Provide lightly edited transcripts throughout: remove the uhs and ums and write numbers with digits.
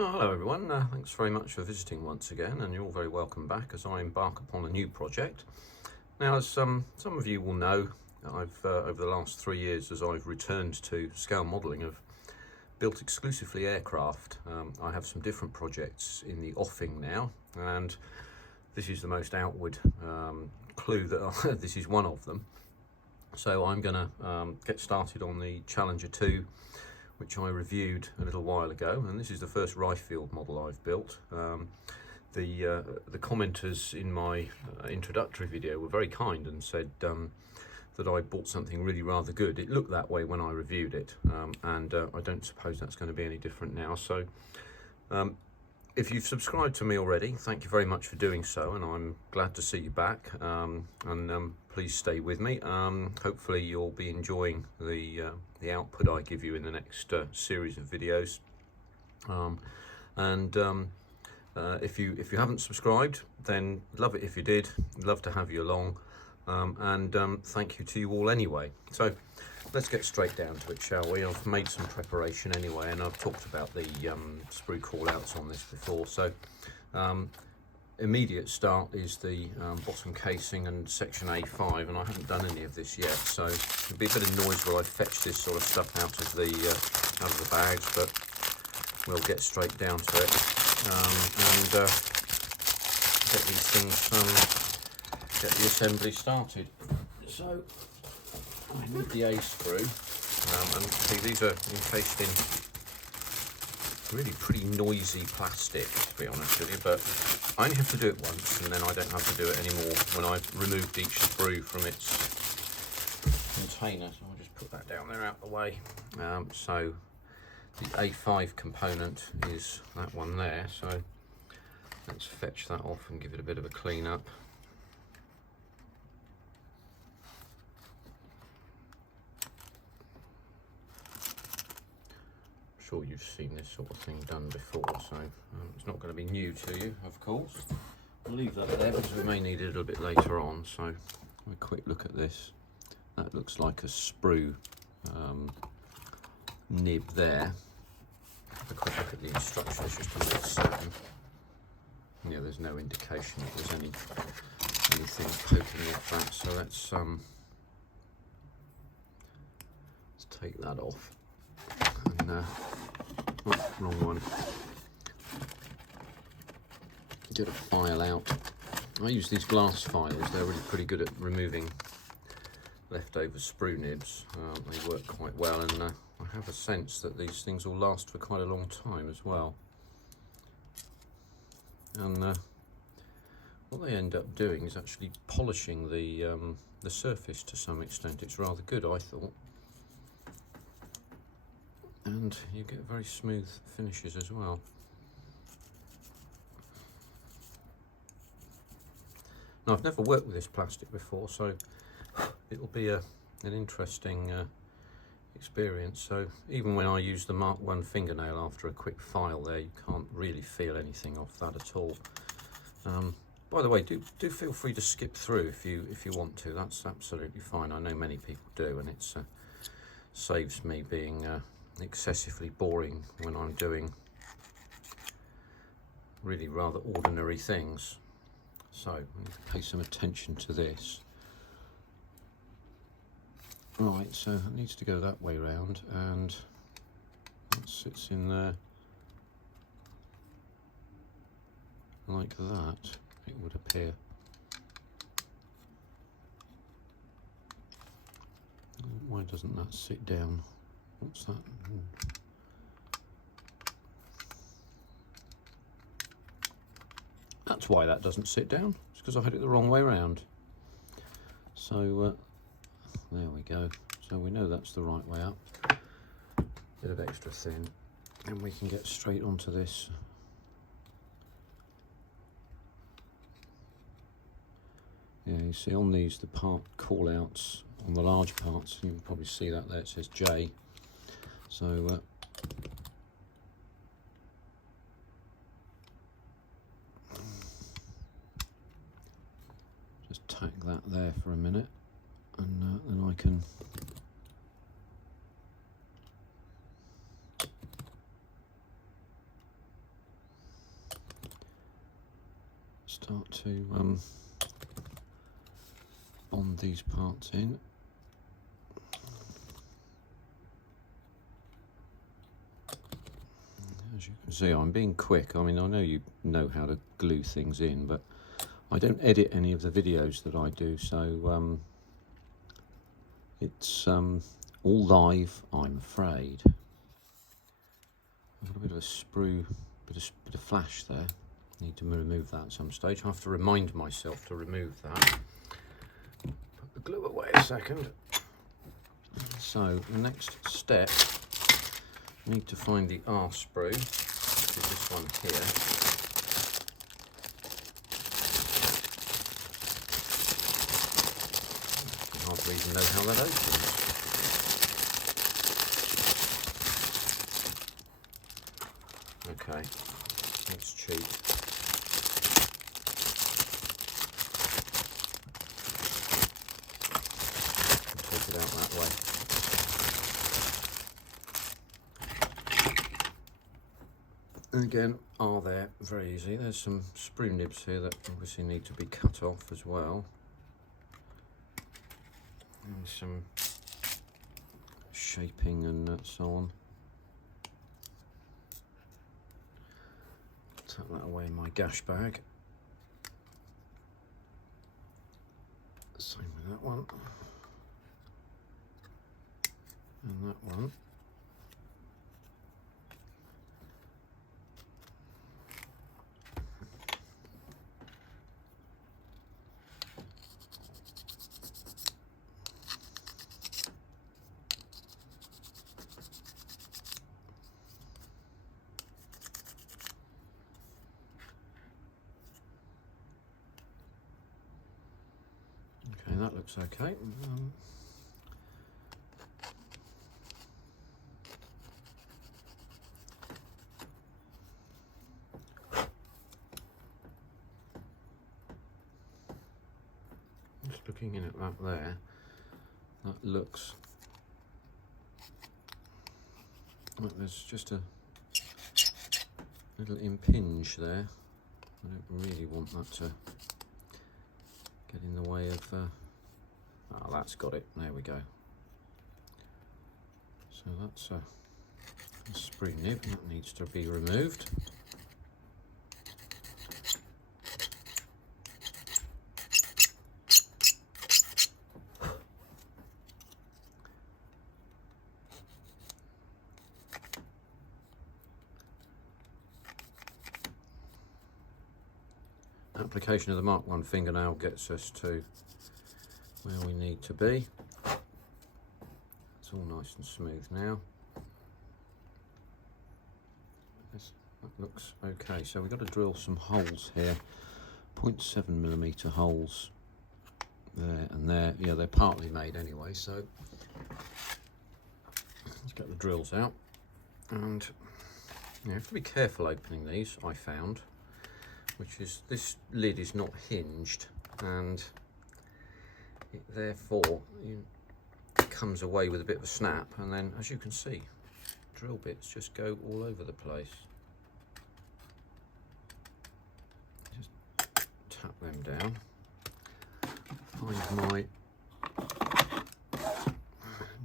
Oh, hello everyone, thanks very much for visiting once again, and you're all very welcome back as I embark upon a new project. Now, as some of you will know, I've over the last 3 years as I've returned to scale modelling, have built exclusively aircraft. I have some different projects in the offing now, and this is the most outward clue that this is one of them. So I'm going to get started on the Challenger 2, which I reviewed a little while ago, and this is the first Ryefield model I've built. The commenters in my introductory video were very kind and said that I bought something really rather good. It looked that way when I reviewed it, and I don't suppose that's going to be any different now. So if you've subscribed to me already, thank you very much for doing so, and I'm glad to see you back, and please stay with me. Hopefully you'll be enjoying the output I give you in the next series of videos, if you haven't subscribed, then love it if you did. Love to have you along, and thank you to you all anyway. So let's get straight down to it, shall we? I've made some preparation anyway, and I've talked about the sprue call outs on this before. So immediate start is the bottom casing and section A5, and I haven't done any of this yet, so there'll be a bit of noise while I fetch this sort of stuff out of the bags, but we'll get straight down to it, and get these things, get the assembly started. So I need the A screw, and see these are encased in really pretty noisy plastic, to be honest with you, but I only have to do it once, and then I don't have to do it anymore when I've removed each sprue from its container. So I'll just put that down there out the way. So the A5 component is that one there, so let's fetch that off and give it a bit of a clean up. Sure you've seen this sort of thing done before, so it's not going to be new to you, of course. I'll leave that there because we may need it a little bit later on. So a quick look at this. That looks like a sprue nib there. Have a quick look at the instructions just to make certain. Yeah, there's no indication that there's anything poking off that, so let's take that off. And oh, wrong one. Get a file out. I use these glass files. They're really pretty good at removing leftover sprue nibs. They work quite well, and I have a sense that these things will last for quite a long time as well. And what they end up doing is actually polishing the surface to some extent. It's rather good, I thought. And you get very smooth finishes as well. Now, I've never worked with this plastic before, so it'll be an interesting experience. So even when I use the Mark 1 fingernail after a quick file there, you can't really feel anything off that at all. By the way, do feel free to skip through if you want to. That's absolutely fine. I know many people do, and it saves me being excessively boring when I'm doing really rather ordinary things. So I need to pay some attention to this. Right, so it needs to go that way round, and that sits in there like that, it would appear. Why doesn't that sit down? What's that? That's why that doesn't sit down. It's because I had it the wrong way around. So there we go. So we know that's the right way up. Bit of extra thin, and we can get straight onto this. Yeah, you see on these, the part call outs on the large parts, you can probably see that there, it says J. So just tack that there for a minute, and then I can start to bond these parts in. As you can see, I'm being quick. I mean, I know you know how to glue things in, but I don't edit any of the videos that I do, so it's all live, I'm afraid. I've got a bit of a sprue, bit of flash there. Need to remove that at some stage. I have to remind myself to remove that. Put the glue away a second. So the next step, I need to find the R sprue, which is this one here. I hardly even know how that opens. Okay, that's cheap. Take it out that way. And again, are there, very easy. There's some sprue nibs here that obviously need to be cut off as well. And some shaping and so on. Tuck that away in my gash bag. Same with that one. And that one. Okay, that looks okay. Just looking in at that there, that looks like there's just a little impinge there. I don't really want that to get in the way of, oh, that's got it, there we go. So that's a sprue nib, that needs to be removed. Application of the Mark 1 fingernail gets us to where we need to be. It's all nice and smooth now. That looks okay. So we've got to drill some holes here, 0.7mm holes there and there. Yeah, they're partly made anyway, so let's get the drills out. And you have to be careful opening these, I found. Which is, this lid is not hinged, and it therefore comes away with a bit of a snap, and then, as you can see, drill bits just go all over the place. Just tap them down. Find my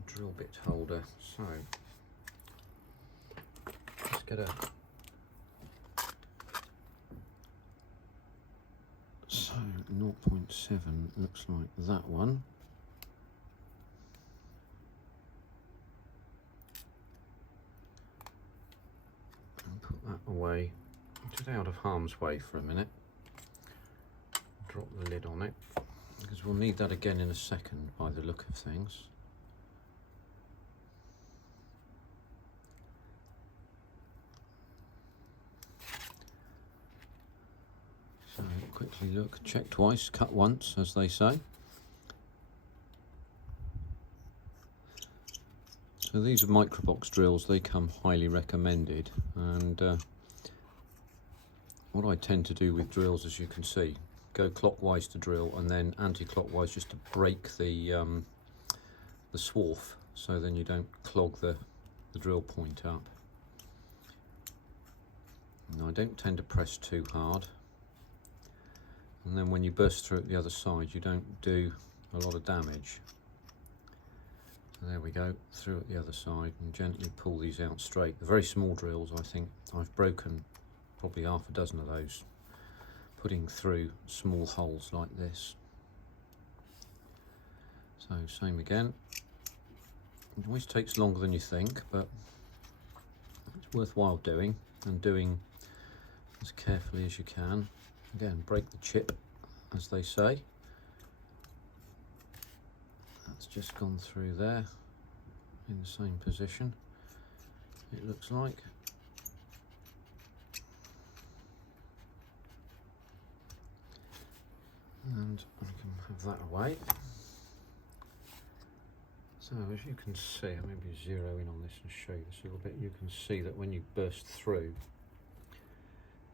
drill bit holder. So let's get a So 0.7 looks like that one. And put that away, just out of harm's way for a minute. Drop the lid on it, because we'll need that again in a second by the look of things. So quickly look, check twice, cut once, as they say. So these are microbox drills, they come highly recommended, and what I tend to do with drills, as you can see, go clockwise to drill and then anti-clockwise just to break the swarf, so then you don't clog the drill point up. And I don't tend to press too hard. and then when you burst through at the other side you don't do a lot of damage. There we go, through at the other side, and gently pull these out straight. The very small drills, I think I've broken probably half a dozen of those, putting through small holes like this. So same again. It always takes longer than you think, but it's worthwhile doing, and doing as carefully as you can. Again, break the chip, as they say. That's just gone through there in the same position, it looks like. And I can have that away. So as you can see, I'll maybe zero in on this and show you this a little bit. You can see that when you burst through,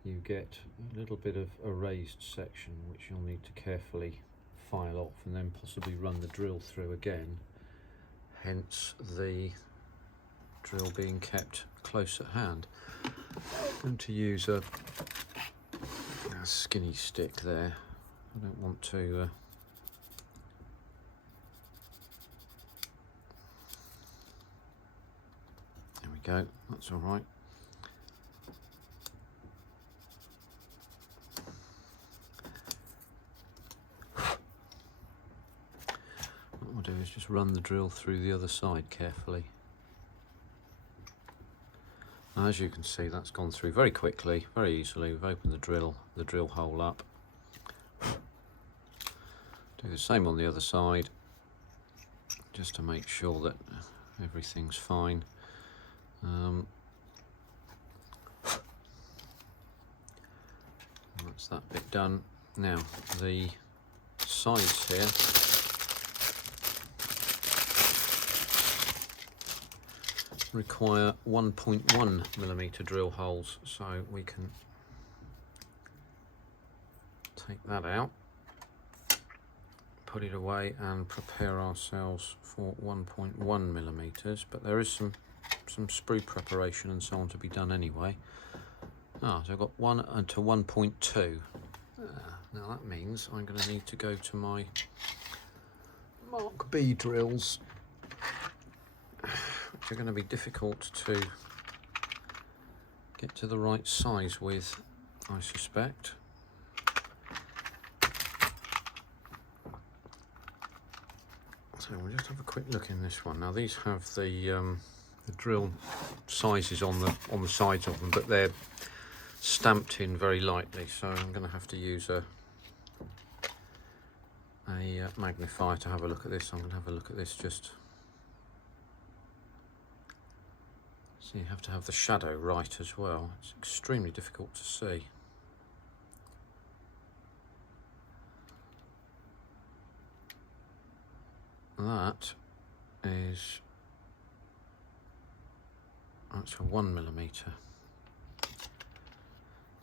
you get a little bit of a raised section which you'll need to carefully file off and then possibly run the drill through again, hence the drill being kept close at hand. And to use a skinny stick there, I don't want to there we go, that's all right. What we'll do is just run the drill through the other side carefully. Now, as you can see, that's gone through very quickly, very easily. We've opened the drill hole up. Do the same on the other side, just to make sure that everything's fine. That's that bit done. Now, the sides here, require 1.1mm drill holes, so we can take that out, put it away and prepare ourselves for 1.1mm, but there is some sprue preparation and so on to be done anyway. So I've got 1 to 1.2. Now that means I'm going to need to go to my Mark B drills, which are going to be difficult to get to the right size with, I suspect. So we'll just have a quick look in this one. Now these have the drill sizes on the sides of them, but they're stamped in very lightly, so I'm going to have to use a magnifier to have a look at this. I'm going to have a look at this just so you have to have the shadow right as well. It's extremely difficult to see. That's a 1mm.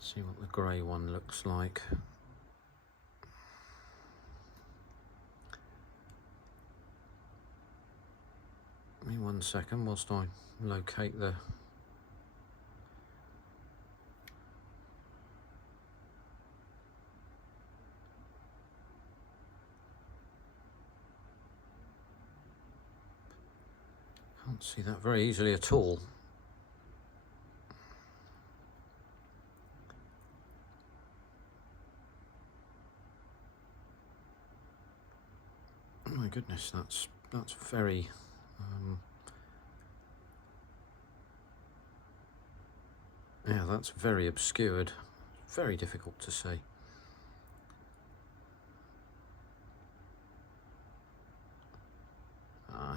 See what the grey one looks like. Give me 1 second whilst I locate the can't see that very easily at all. Oh my goodness, that's very yeah, that's very obscured, very difficult to see.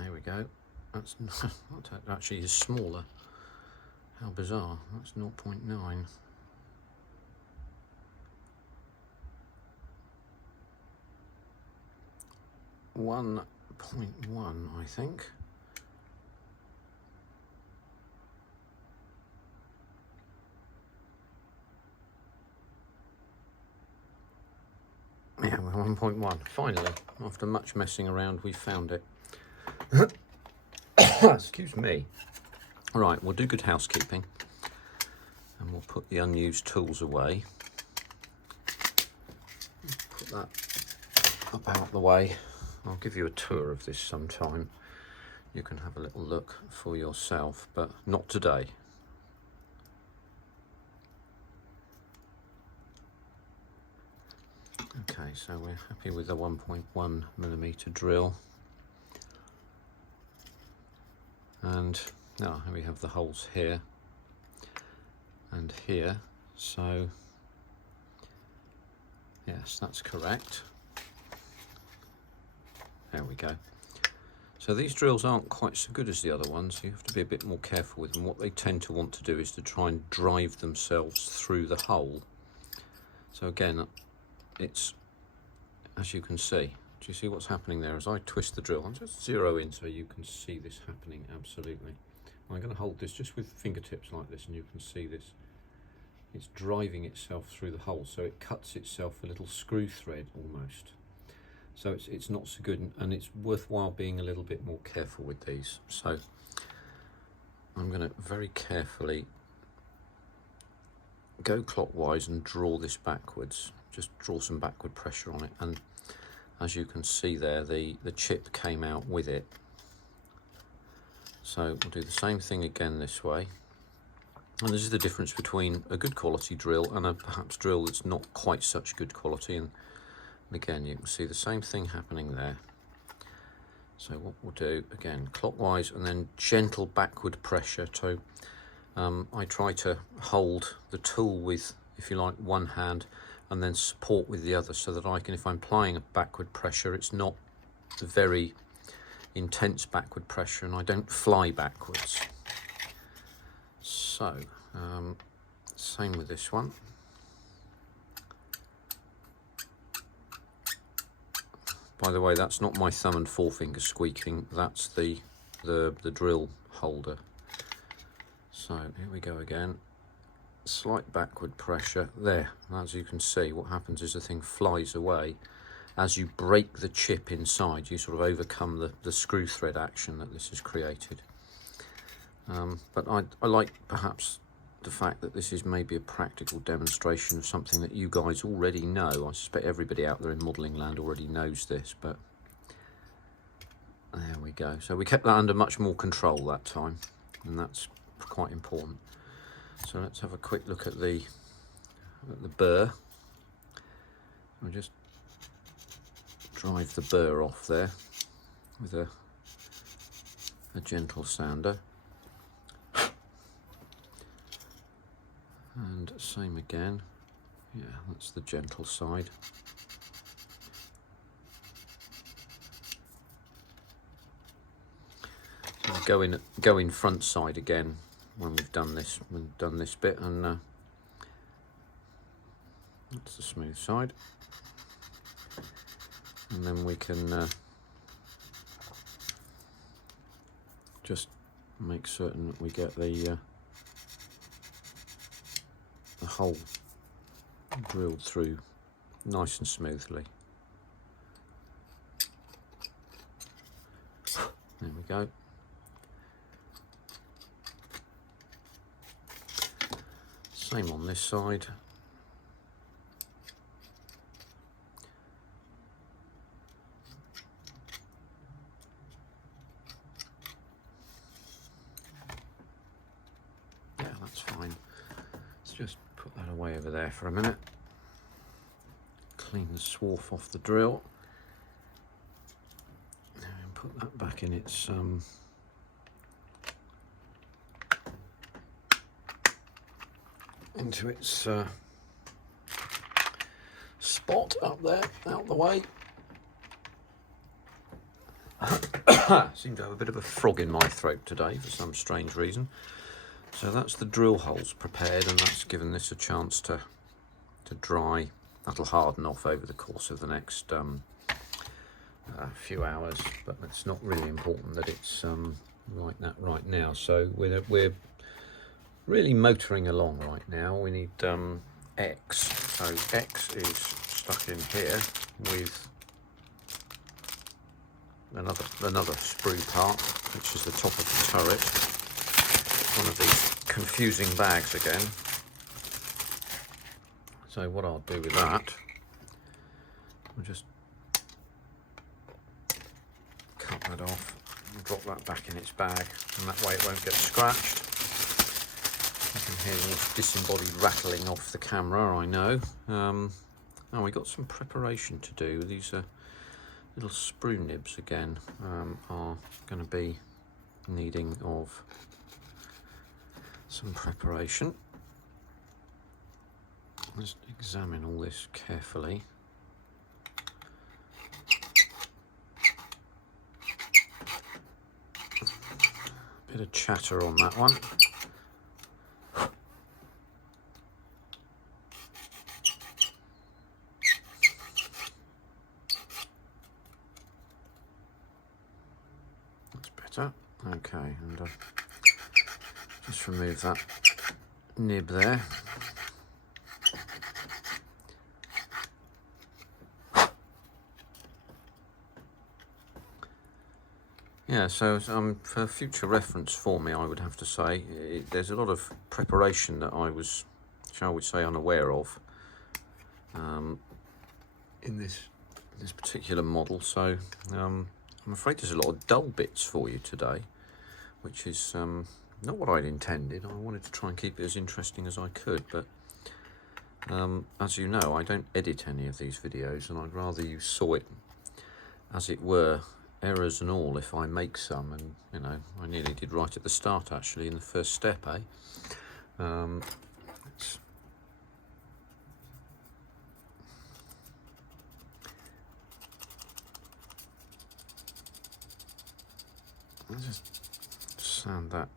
Here we go. That's that actually is smaller. How bizarre. That's 0.9. 1.1, I think. Yeah, we're 1.1. Finally, after much messing around, we found it. Excuse me. Right, we'll do good housekeeping and we'll put the unused tools away. that up out the way. I'll give you a tour of this sometime. You can have a little look for yourself, but not today. Okay, so we're happy with the 1.1mm drill. And now we have the holes here and here, so yes, that's correct. There we go. So these drills aren't quite so good as the other ones. You have to be a bit more careful with them. What they tend to want to do is to try and drive themselves through the hole. So again, it's, as you can see, do you see what's happening there? As I twist the drill, I'll just zero in so you can see this happening absolutely. I'm going to hold this just with fingertips like this, and you can see this. It's driving itself through the hole, so it cuts itself a little screw thread almost. So it's not so good, and it's worthwhile being a little bit more careful with these. So I'm going to very carefully go clockwise and draw this backwards. Just draw some backward pressure on it, and as you can see there, the chip came out with it. So we'll do the same thing again this way. And this is the difference between a good quality drill and a perhaps drill that's not quite such good quality. And again, you can see the same thing happening there. So what we'll do, again, clockwise and then gentle backward pressure. So I try to hold the tool with, if you like, one hand and then support with the other, so that I can, if I'm applying a backward pressure, it's not very intense backward pressure and I don't fly backwards. So, same with this one. By the way, that's not my thumb and forefinger squeaking, that's the drill holder. So here we go again. Slight backward pressure there. As you can see, what happens is the thing flies away. As you break the chip inside, you sort of overcome the screw thread action that this has created. But I like perhaps the fact that this is maybe a practical demonstration of something that you guys already know. I suspect everybody out there in modelling land already knows this, but there we go. So we kept that under much more control that time, and that's quite important. So let's have a quick look at the burr. I'll just drive the burr off there with a gentle sander. And same again. Yeah, that's the gentle side. So go in front side again when we've done this bit, and that's the smooth side, and then we can just make certain that we get the hole drilled through nice and smoothly. There we go. Same on this side. Yeah, that's fine. Let's just put that away over there for a minute. Clean the swarf off the drill. And put that back in its into its spot up there, out the way. Seem to have a bit of a frog in my throat today for some strange reason. So that's the drill holes prepared, and that's given this a chance to dry. That'll harden off over the course of the next few hours, but it's not really important that it's like that right now. So we're really motoring along right now. We need X. So X is stuck in here with another sprue part, which is the top of the turret. One of these confusing bags again. So what I'll do with that We'll just cut that off and drop that back in its bag, and that way it won't get scratched. You can hear the disembodied rattling off the camera, I know. Now we've got some preparation to do. These little sprue nibs again are going to be needing of some preparation. Let's examine all this carefully. Bit of chatter on that one. That's better. Okay, and just remove that nib there. Yeah, so for future reference for me, I would have to say there's a lot of preparation that I was, shall we say, unaware of in this particular model. So I'm afraid there's a lot of dull bits for you today, which is not what I'd intended. I wanted to try and keep it as interesting as I could, but as you know, I don't edit any of these videos, and I'd rather you saw it, as it were, errors and all, if I make some. And you know, I nearly did right at the start, actually, in the first step, eh? Let's just sand that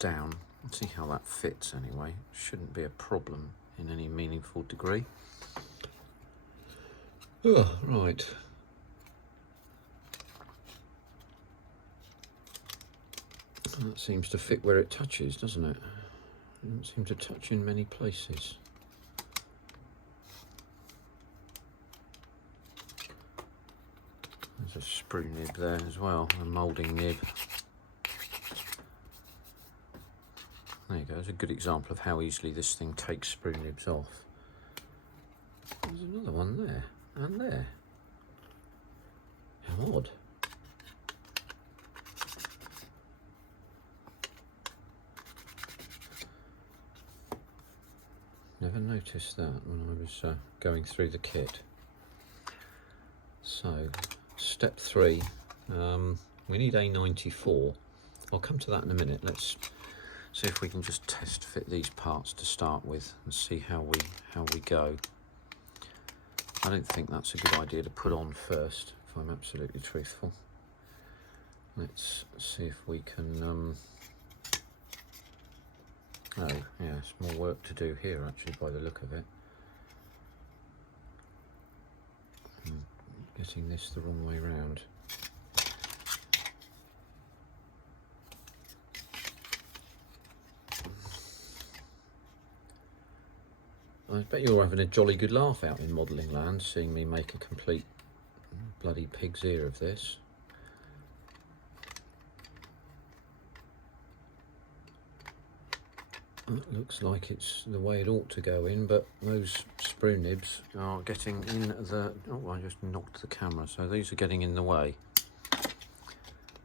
down and see how that fits anyway. Shouldn't be a problem in any meaningful degree. Oh, right. That seems to fit where it touches, doesn't it? It doesn't seem to touch in many places. There's a sprue nib there as well, a moulding nib. There you go, it's a good example of how easily this thing takes sprue nibs off. There's another one there, and there. How odd. Never noticed that when I was going through the kit. So, step 3, we need A94. I'll come to that in a minute. Let's see if we can just test fit these parts to start with and see how we go. I don't think that's a good idea to put on first, if I'm absolutely truthful. Let's see if we can oh, yeah, it's more work to do here, actually, by the look of it. I'm getting this the wrong way round. I bet you're having a jolly good laugh out in modelling land, seeing me make a complete bloody pig's ear of this. That looks like it's the way it ought to go in, but those sprue nibs are getting in the... Oh, I just knocked the camera, so these are getting in the way.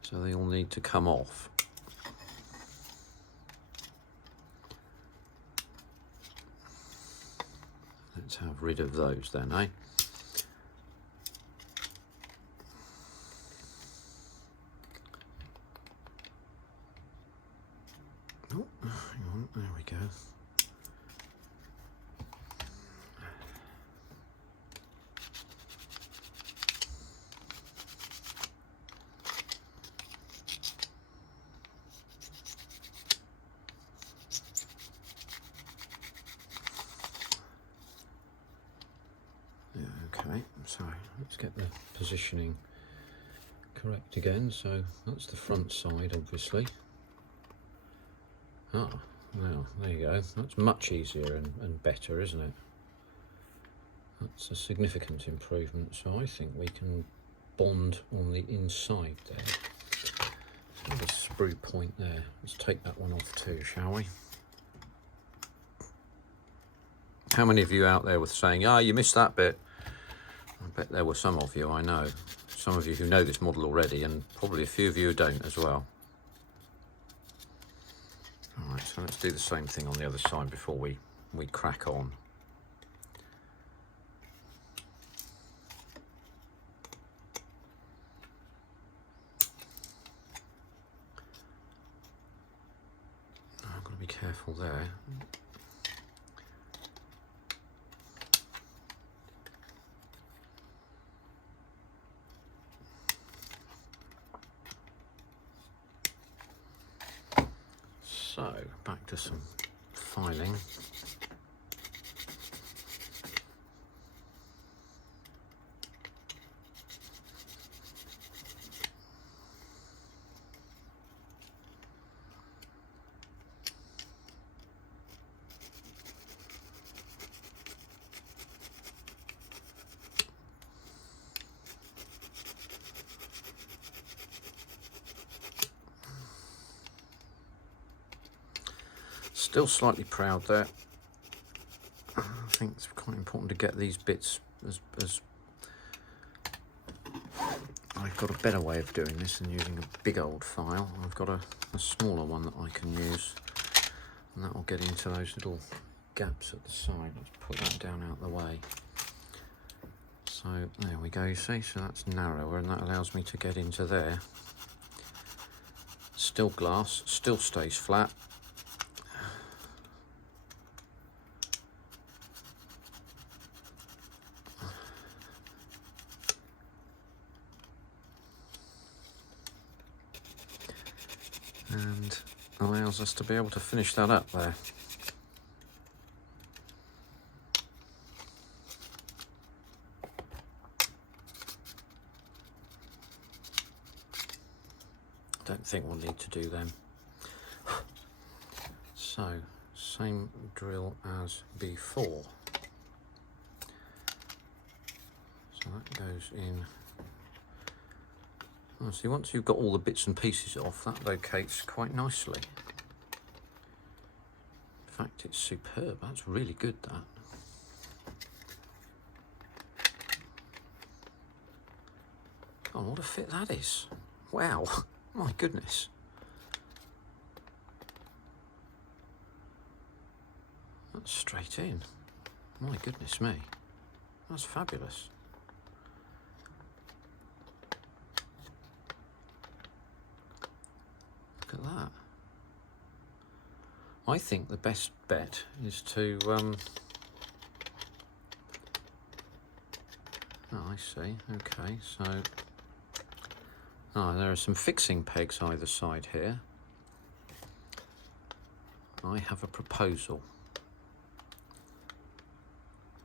So they all need to come off. Let's have rid of those then, eh? Oh, hang on, there we go. Yeah, okay, so let's get the positioning correct again. So that's the front side, obviously. Ah, well, there you go. That's much easier and better, isn't it? That's a significant improvement. So I think we can bond on the inside there. So the sprue point there. Let's take that one off too, shall we? How many of you out there were saying, ah, you missed that bit? bet there were some of you, I know. Some of you who know this model already, and probably a few of you who don't as well. All right, so let's do the same thing on the other side before we crack on. I've got to be careful there. So, back to some filing. Still slightly proud there. I think it's quite important to get these bits as I've got a better way of doing this than using a big old file. I've got a smaller one that I can use, and that will get into those little gaps at the side. Let's put that down out the way. So there we go, you see, so that's narrower, and that allows me to get into there. Still glass, still stays flat. And allows us to be able to finish that up there. Don't think we'll need to do them. So, same drill as before. So that goes in. Oh, see, once you've got all the bits and pieces off, that locates quite nicely. In fact, it's superb. That's really good, that. Oh, what a fit that is. Wow. My goodness. That's straight in. My goodness me. That's fabulous. Look at that. I think the best bet is to oh, I see. Okay, so there are some fixing pegs either side here. I have a proposal.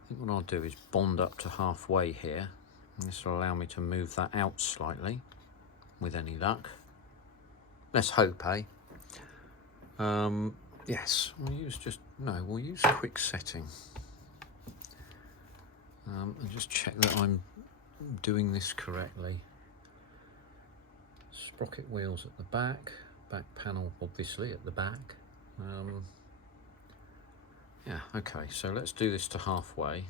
I think what I'll do is bond up to halfway here, and this will allow me to move that out slightly with any luck. Let's hope, eh? Yes, we'll use quick setting. And just check that I'm doing this correctly. Sprocket wheels at the back panel obviously at the back. Yeah, okay, so let's do this to halfway.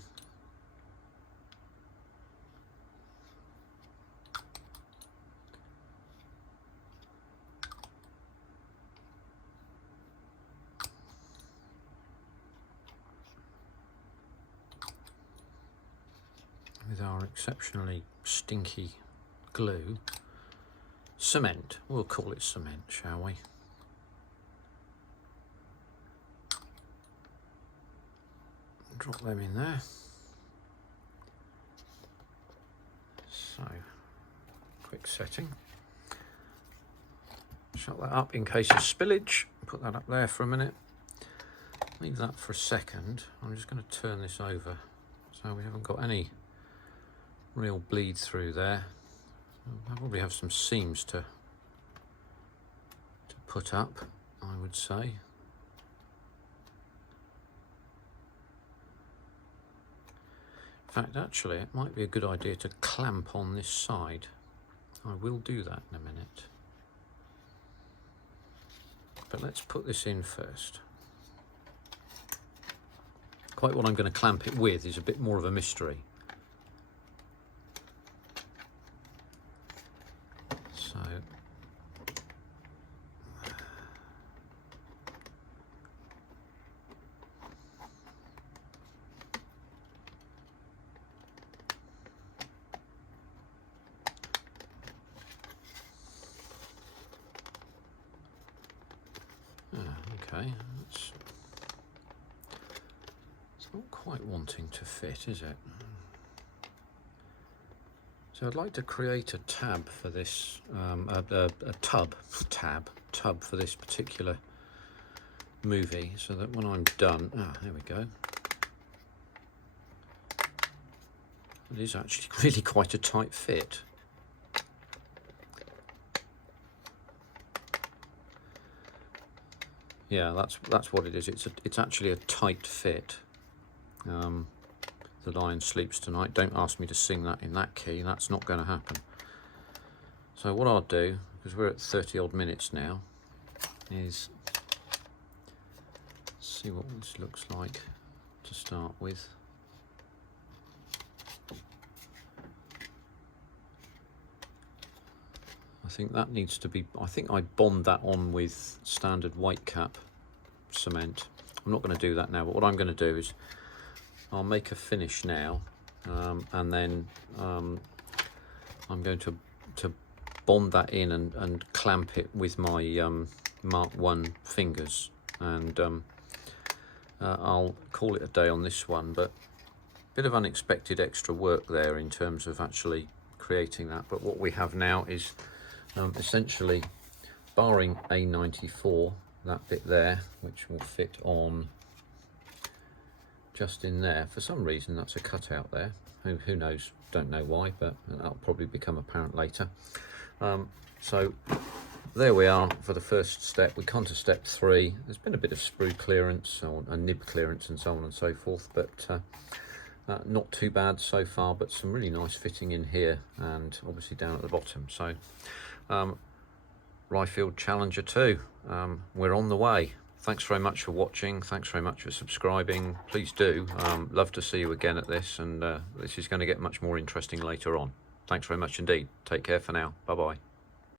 With our exceptionally stinky glue. Cement, we'll call it cement, shall we? Drop them in there. So, quick setting. Shut that up in case of spillage. Put that up there for a minute. Leave that for a second. I'm just going to turn this over so we haven't got any real bleed through there. I probably have some seams to put up, I would say. In fact, actually, it might be a good idea to clamp on this side. I will do that in a minute. But let's put this in first. Quite what I'm going to clamp it with is a bit more of a mystery. It's not quite wanting to fit, is it? So I'd like to create a tab for this, a tub for this particular movie, so that when I'm done, there we go. It is actually really quite a tight fit. Yeah, that's what it is. It's actually a tight fit. The Lion Sleeps Tonight. Don't ask me to sing that in that key. That's not going to happen. So what I'll do, because we're at 30 odd minutes now, is see what this looks like to start with. I think that needs to be, I think I bond that on with standard white cap cement. I'm not going to do that now, but what I'm going to do is I'll make a finish now, and then I'm going to bond that in and clamp it with my Mark 1 fingers, and I'll call it a day on this one. But a bit of unexpected extra work there in terms of actually creating that. But what we have now is essentially, barring A94, that bit there, which will fit on just in there. For some reason that's a cutout there. Who knows, don't know why, but that'll probably become apparent later. So there we are for the first step. We come to step 3. There's been a bit of sprue clearance and nib clearance and so on and so forth, but not too bad so far, but some really nice fitting in here and obviously down at the bottom. So Ryefield Challenger 2, we're on the way. Thanks very much for watching. Thanks very much for subscribing. Please do. Love to see you again at this, and this is going to get much more interesting later on. Thanks very much indeed. Take care for now. Bye bye.